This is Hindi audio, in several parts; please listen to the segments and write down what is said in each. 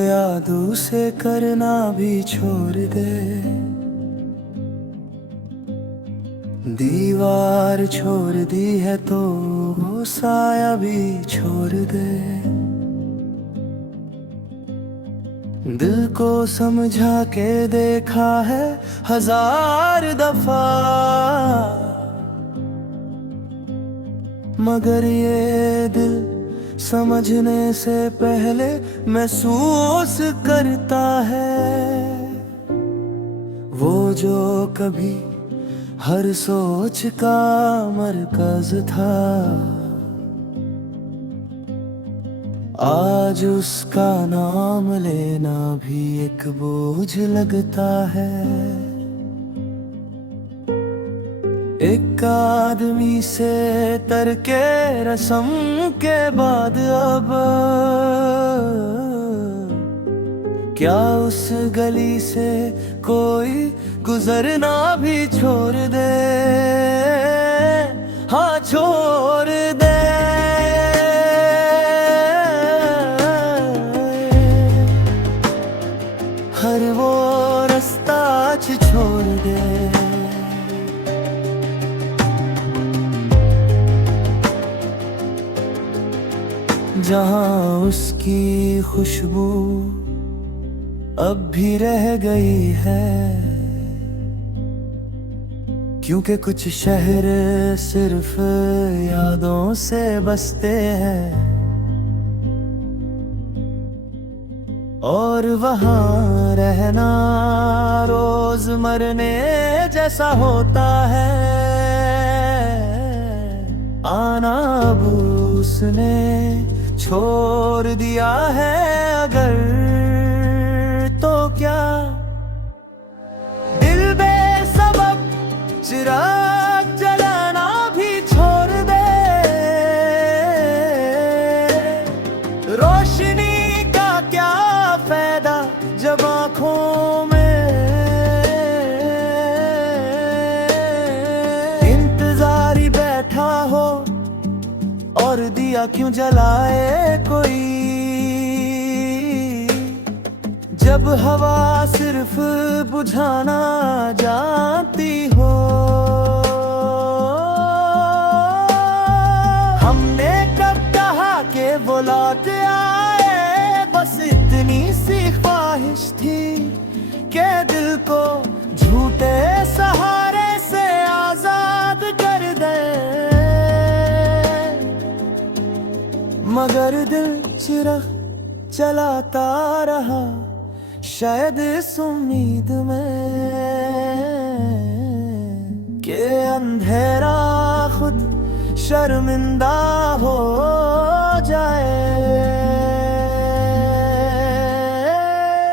यादों से करना भी छोड़ दे। दीवार छोड़ दी है तो वो साया भी छोड़ दे। दिल को समझा के देखा है 1000 दफा, मगर ये दिल समझने से पहले महसूस करता है वो जो कभी हर सोच का मरकज था। आज उसका नाम लेना भी एक बोझ लगता है। एक आदमी से तरके रस्म के बाद अब क्या उस गली से कोई गुजरना भी छोड़ दे। हाँ छोड़ दे। हर वो रास्ता छोड़ दे जहाँ उसकी खुशबू अब भी रह गई है। क्योंकि कुछ शहर सिर्फ यादों से बसते हैं और वहाँ रहना रोज मरने जैसा होता है। आना अब उसने छोड़ दिया है अगर, तो क्या दिल बेसबब चिराग जलाना भी छोड़ दे। रोशनी का क्या फायदा जब आँखों में इंतजारी बैठा हो और दिया क्यों जलाए कोई, जब हवा सिर्फ बुझाना जानती हो। हमने कब कहा कि वो लौट आए, बस इतनी सी ख्वाहिश थी कि दिल को झूठे सहारे से आजाद कर दे। मगर दिल चिराग चलाता रहा शायद इस उम्मीद में कि अंधेरा खुद शर्मिंदा हो जाए।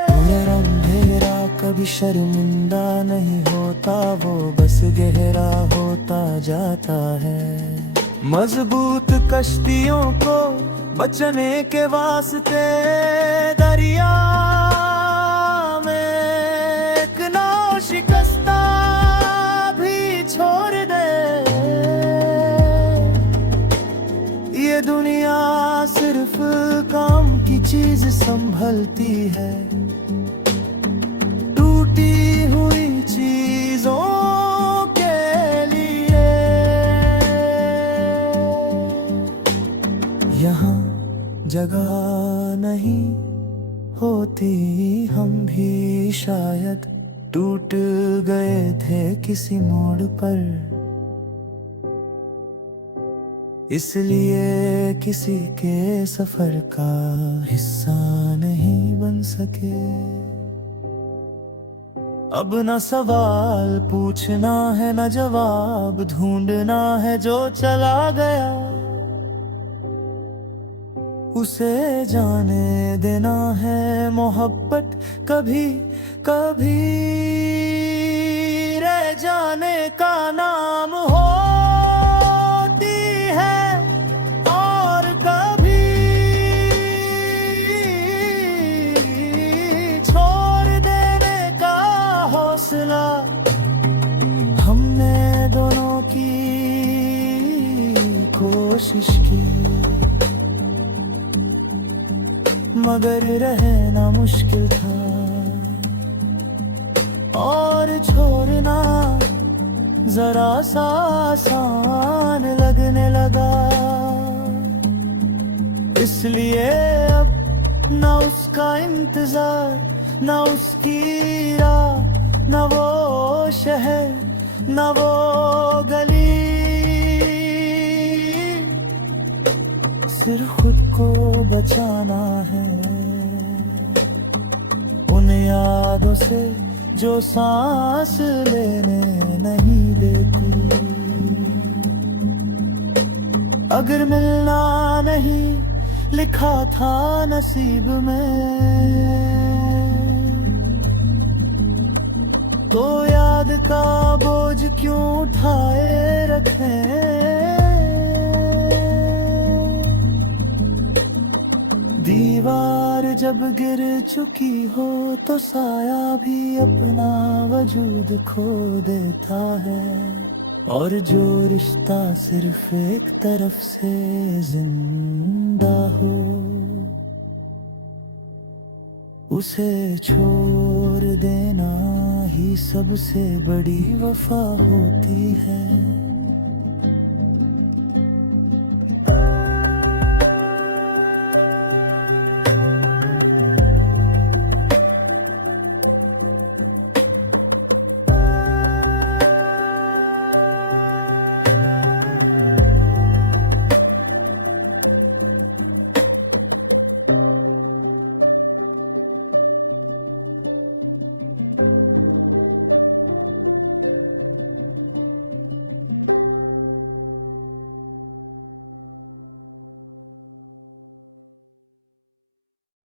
मगर अंधेरा कभी शर्मिंदा नहीं होता, वो बस गहरा होता जाता है। मजबूत कश्तियों को बचने के वास्ते दरिया में एक नाव शिकस्ता भी छोड़ दे। ये दुनिया सिर्फ काम की चीज संभलती है, टूटी हुई चीजों के लिए। यहाँ जगह नहीं होती, हम भी शायद टूट गए थे किसी मोड़ पर, इसलिए किसी के सफर का हिस्सा नहीं बन सके। अब न सवाल पूछना है न जवाब ढूंढना है, जो चला गया उसे जाने देना है। मोहब्बत कभी कभी रह जाने का नाम होती है और कभी छोड़ देने का हौसला। हमने दोनों की कोशिश की मगर रहना मुश्किल था, और छोड़ना जरा सा आसान लगने लगा। इसलिए अब ना उसका इंतजार, ना उसकी राह, ना वो शहर, ना वो गली, सिर्फ खुद को बचाना है उन यादों से जो सांस लेने नहीं देती। अगर मिलना नहीं लिखा था नसीब में, तो याद का बोझ क्यों उठाए रखें। दीवार जब गिर चुकी हो तो साया भी अपना वजूद खो देता है, और जो रिश्ता सिर्फ एक तरफ से जिंदा हो उसे छोड़ देना ही सबसे बड़ी वफा होती है।